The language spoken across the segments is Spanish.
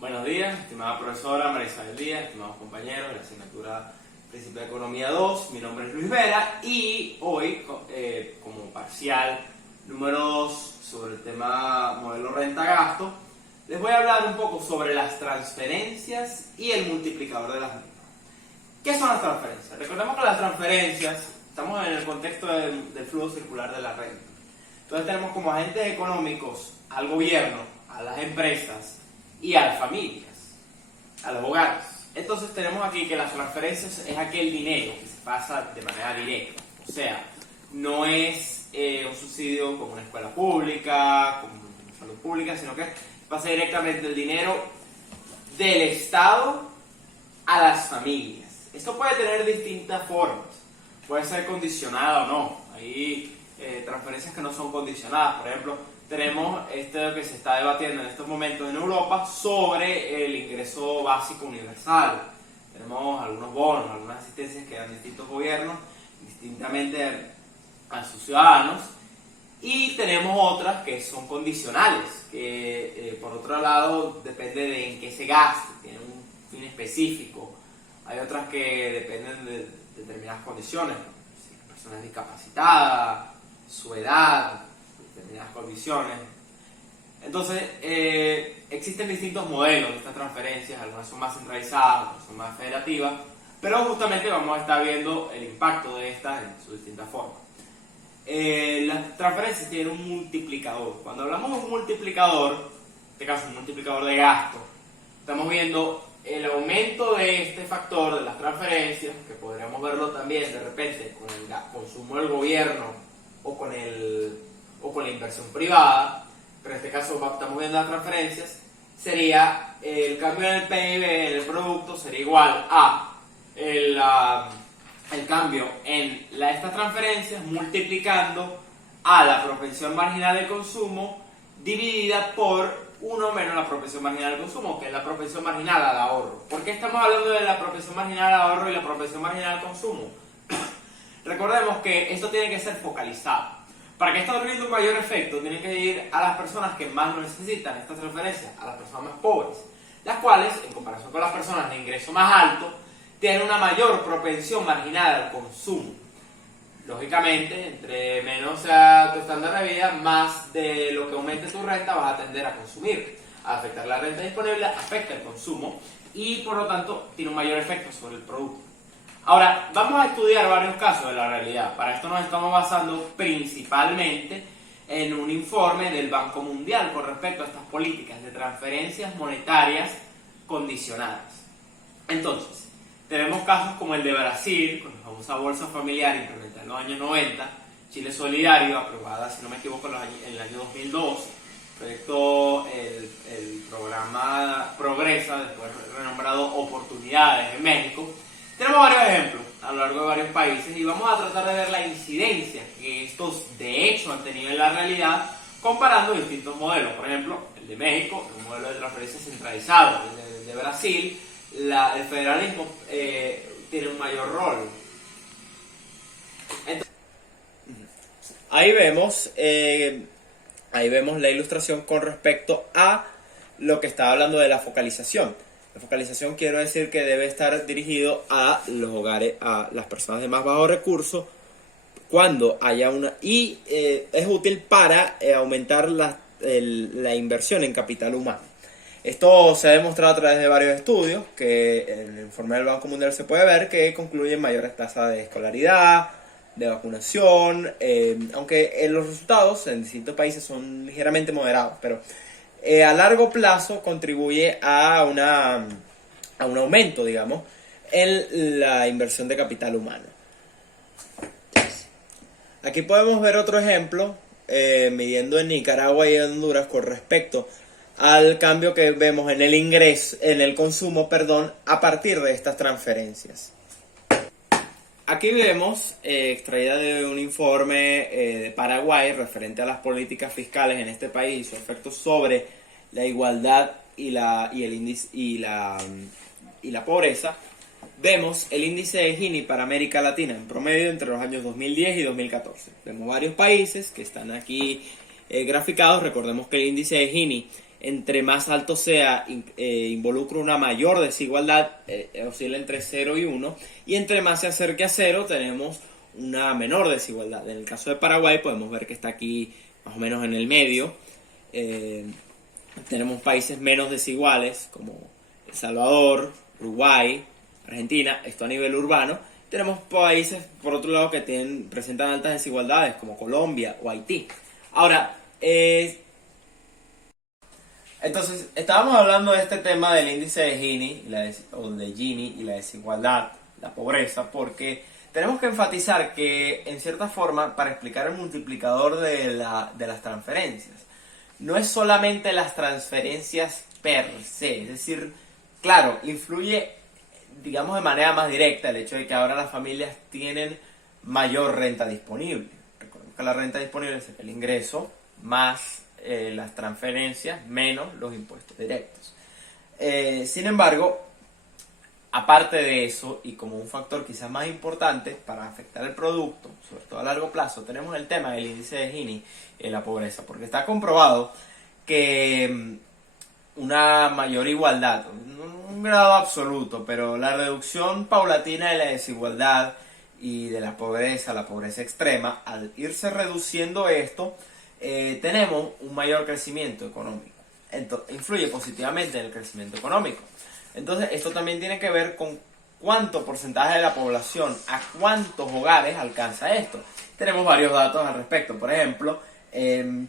Buenos días, estimada profesora Marisabel Díaz, estimados compañeros de la asignatura Principio de Economía 2. Mi nombre es Luis Vera y hoy, como parcial número 2 sobre el tema modelo renta-gasto, les voy a hablar un poco sobre las transferencias y el multiplicador de las mismas. ¿Qué son las transferencias? Recordemos que las transferencias, estamos en el contexto del flujo circular de la renta. Entonces tenemos como agentes económicos al gobierno, a las empresas y a las familias, a los hogares. Entonces tenemos aquí que las transferencias es aquel dinero que se pasa de manera directa. O sea, no es un subsidio como una escuela pública, como una salud pública, sino que pasa directamente el dinero del Estado a las familias. Esto puede tener distintas formas. Puede ser condicionada o no. Hay transferencias que no son condicionadas. Por ejemplo, tenemos esto que se está debatiendo en estos momentos en Europa sobre el ingreso básico universal. Tenemos algunos bonos, algunas asistencias que dan distintos gobiernos distintamente a sus ciudadanos, y tenemos otras que son condicionales, que por otro lado depende de en qué se gaste, tienen un fin específico. Hay otras que dependen de determinadas condiciones, si la persona es discapacitada, su edad, determinadas condiciones. Entonces, existen distintos modelos de estas transferencias, algunas son más centralizadas, otras son más federativas, pero justamente vamos a estar viendo el impacto de estas en sus distintas formas. Las transferencias tienen un multiplicador. Cuando hablamos de un multiplicador, en este caso un multiplicador de gasto, estamos viendo el aumento de este factor de las transferencias, que podríamos verlo también de repente con el consumo del gobierno o con la inversión privada, pero en este caso estamos viendo las transferencias, sería el cambio en el PIB, en el producto, sería igual a el cambio en estas transferencias multiplicando a la propensión marginal de consumo dividida por 1 menos la propensión marginal de consumo, que es la propensión marginal al ahorro. ¿Por qué estamos hablando de la propensión marginal al ahorro y la propensión marginal al consumo? Recordemos que esto tiene que ser focalizado. Para que esto tenga un mayor efecto, tiene que ir a las personas que más lo necesitan, estas transferencias, a las personas más pobres, las cuales, en comparación con las personas de ingreso más alto, tienen una mayor propensión marginal al consumo. Lógicamente, entre menos sea tu estándar de vida, más de lo que aumente tu renta vas a tender a consumir. Al afectar la renta disponible, afecta el consumo y por lo tanto tiene un mayor efecto sobre el producto. Ahora, vamos a estudiar varios casos de la realidad. Para esto nos estamos basando principalmente en un informe del Banco Mundial con respecto a estas políticas de transferencias monetarias condicionadas. Entonces, tenemos casos como el de Brasil, con la famosa bolsa familiar implementada en los años 90, Chile Solidario, aprobada, si no me equivoco, en el año 2002, el programa Progresa, después renombrado Oportunidades en México. Tenemos varios ejemplos a lo largo de varios países y vamos a tratar de ver la incidencia que estos de hecho han tenido en la realidad comparando distintos modelos. Por ejemplo, el de México, un modelo de transferencia centralizado, el de Brasil, el federalismo tiene un mayor rol. Entonces, ahí vemos la ilustración con respecto a lo que estaba hablando de la focalización. La focalización quiero decir que debe estar dirigido a los hogares, a las personas de más bajo recurso, cuando haya una... Y es útil para aumentar la inversión en capital humano. Esto se ha demostrado a través de varios estudios, que en el informe del Banco Mundial se puede ver que concluyen mayores tasas de escolaridad, de vacunación, aunque los resultados en distintos países son ligeramente moderados, pero a largo plazo contribuye a un aumento, digamos, en la inversión de capital humano. Aquí podemos ver otro ejemplo, midiendo en Nicaragua y en Honduras con respecto al cambio que vemos en el consumo, a partir de estas transferencias. Aquí vemos, extraída de un informe de Paraguay referente a las políticas fiscales en este país y su efecto sobre la igualdad y la pobreza, vemos el índice de Gini para América Latina en promedio entre los años 2010 y 2014. Vemos varios países que están aquí graficados. Recordemos que el índice de Gini entre más alto sea, involucra una mayor desigualdad, oscila entre 0 y 1, y entre más se acerque a 0 tenemos una menor desigualdad. En el caso de Paraguay podemos ver que está aquí más o menos en el medio. Tenemos países menos desiguales como El Salvador, Uruguay, Argentina, esto a nivel urbano. Tenemos países, por otro lado, que presentan altas desigualdades, como Colombia o Haití. Ahora, entonces, estábamos hablando de este tema del índice de Gini, o de Gini y la desigualdad, la pobreza, porque tenemos que enfatizar que, en cierta forma, para explicar el multiplicador de las transferencias, no es solamente las transferencias per se, es decir, claro, influye, digamos, de manera más directa el hecho de que ahora las familias tienen mayor renta disponible. Recordemos que la renta disponible es el ingreso más las transferencias menos los impuestos directos. Sin embargo, aparte de eso, y como un factor quizás más importante para afectar el producto, sobre todo a largo plazo, tenemos el tema del índice de Gini en la pobreza, porque está comprobado que una mayor igualdad, un grado absoluto, pero la reducción paulatina de la desigualdad y de la pobreza extrema, al irse reduciendo esto, tenemos un mayor crecimiento económico. Entonces, influye positivamente en el crecimiento económico. Entonces, esto también tiene que ver con cuánto porcentaje de la población, a cuántos hogares alcanza esto. Tenemos varios datos al respecto. Por ejemplo,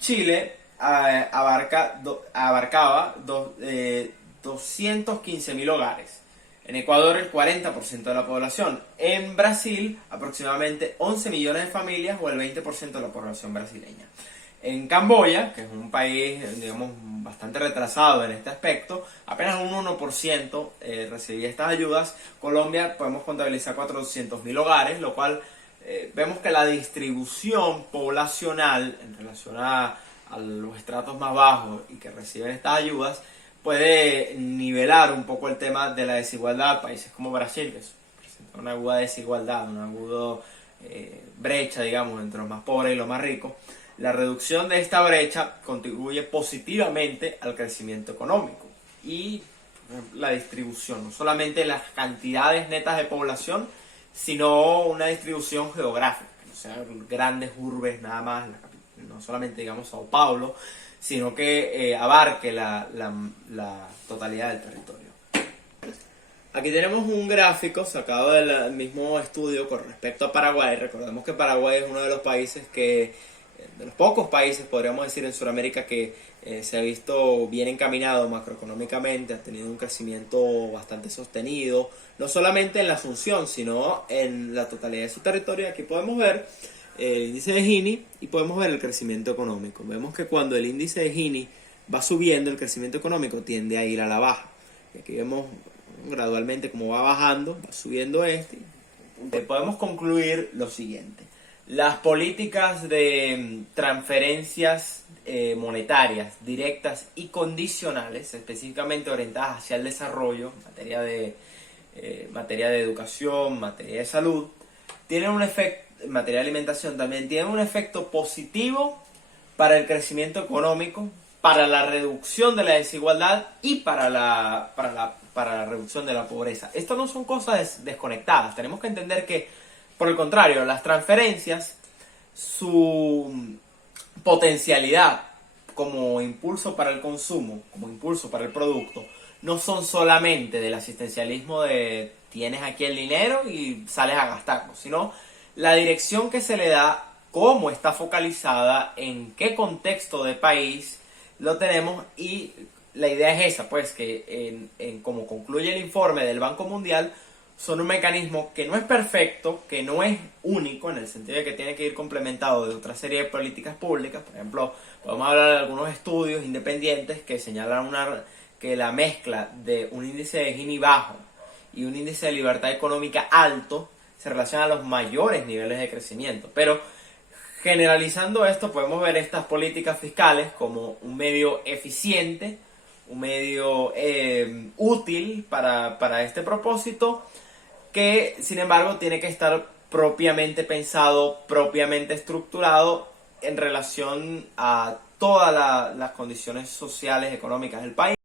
Chile abarcaba 215.000 hogares. En Ecuador, el 40% de la población. En Brasil, aproximadamente 11 millones de familias, o el 20% de la población brasileña. En Camboya, que es un país, digamos, bastante retrasado en este aspecto, apenas un 1% recibía estas ayudas. Colombia podemos contabilizar 400.000 hogares, lo cual vemos que la distribución poblacional en relación a los estratos más bajos y que reciben estas ayudas puede nivelar un poco el tema de la desigualdad. Países como Brasil, que presenta una aguda desigualdad, una aguda brecha, digamos, entre los más pobres y los más ricos. La reducción de esta brecha contribuye positivamente al crecimiento económico y la distribución, no solamente las cantidades netas de población, sino una distribución geográfica, o sea, grandes urbes nada más, no solamente, digamos, Sao Paulo, sino que abarque la totalidad del territorio. Aquí tenemos un gráfico sacado del mismo estudio con respecto a Paraguay. Recordemos que Paraguay es uno de los países de los pocos países, podríamos decir, en Sudamérica que se ha visto bien encaminado macroeconómicamente, ha tenido un crecimiento bastante sostenido, no solamente en la Asunción, sino en la totalidad de su territorio. Aquí podemos ver el índice de Gini y podemos ver el crecimiento económico. Vemos que cuando el índice de Gini va subiendo, el crecimiento económico tiende a ir a la baja. Y aquí vemos gradualmente cómo va bajando, va subiendo este. Podemos concluir lo siguiente. Las políticas de transferencias monetarias directas y condicionales, específicamente orientadas hacia el desarrollo, materia de educación, materia de salud, tienen un efecto, en materia de alimentación también, tienen un efecto positivo para el crecimiento económico, para la reducción de la desigualdad y para la reducción de la pobreza. Esto no son cosas desconectadas. Tenemos que entender que, por el contrario, las transferencias, su potencialidad como impulso para el consumo, como impulso para el producto, no son solamente del asistencialismo de tienes aquí el dinero y sales a gastarlo, sino la dirección que se le da, cómo está focalizada, en qué contexto de país lo tenemos. Y la idea es esa, pues, que como concluye el informe del Banco Mundial, son un mecanismo que no es perfecto, que no es único, en el sentido de que tiene que ir complementado de otra serie de políticas públicas. Por ejemplo, podemos hablar de algunos estudios independientes que señalan que la mezcla de un índice de Gini bajo y un índice de libertad económica alto se relaciona a los mayores niveles de crecimiento. Pero generalizando esto, podemos ver estas políticas fiscales como un medio eficiente, un medio útil para este propósito, que sin embargo tiene que estar propiamente pensado, propiamente estructurado en relación a todas las condiciones sociales, económicas del país.